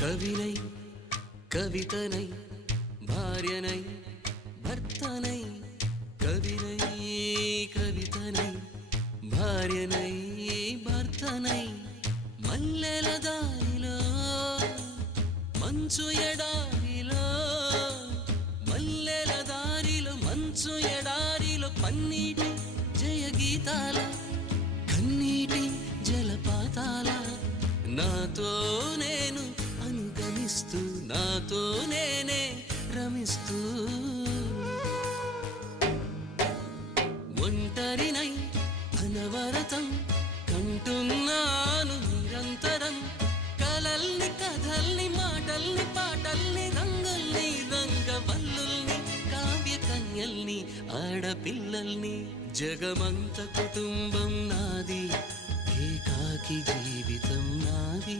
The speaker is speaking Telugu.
కవినై కవితనై భార్యనై భర్తనై కవినై కవితనై భార్యనై భర్తనై మల్లెల దారిలో మంచు ఎడారిలో మల్లెల దారిలో మంచు ఎడారిలో పన్నీటి జయగీతాల కన్నీటి జలపాతాల నాతో నేను అనుగమిస్తూ నాతో నేనే రమిస్తూ ఒంటరినై అనవరతం కంటున్నాను నిరంతరం కలల్ని కథల్ని మాటల్ని పాటల్ని రంగుల్ని రంగవల్లుల్ని కావ్య కన్యల్ని ఆడపిల్లల్ని జగమంత కుటుంబం నాది ఏకాకి జీవితం నాది